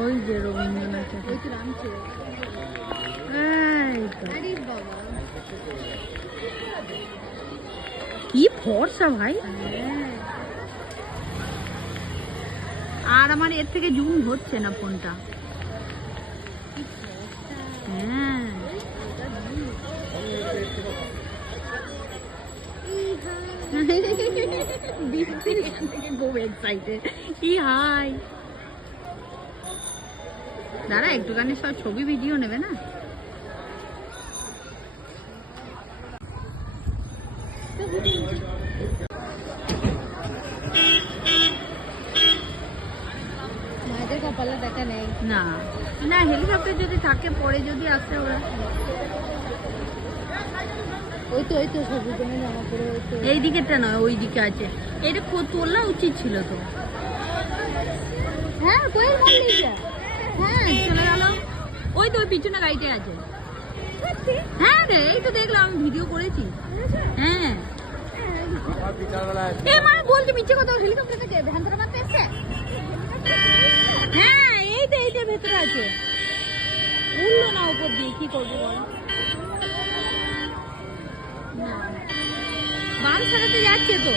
ওই যে রবীন্দ্রনাথ কি ফর্সা ভাই। আর আমার এর থেকে জুম হচ্ছে না ফোনটা। হ্যাঁ খুব এক্সাইটেড। কি হাই দাঁড়া একটুখানি সব ছবি ভিডিও নেবে না। দেখা নেই না না হেলিকপ্টার যদি থাকে পরে যদি আসে ওরা। ওই তো জামা পরে এই দিকেরটা নয় ওই দিকে আছে। এটা তোলা উচিত ছিল তো। হ্যাঁ হ্যাঁ চলে গেল। ওই তো ওই পিছনে গাড়িতে আছে। হ্যাঁ রে এই তো দেখলাম আমি ভিডিও করেছি। হ্যাঁ মানে বলছি মিথ্যে কথা। হেলিকপ্টার থেকে ভ্যানটা মারতে এসছে। হ্যাঁ এই তো এইটার ভেতরে আছে। উঠলো না উপর দিয়ে কি করবো বল। বাম সারাতে যাচ্ছে তো।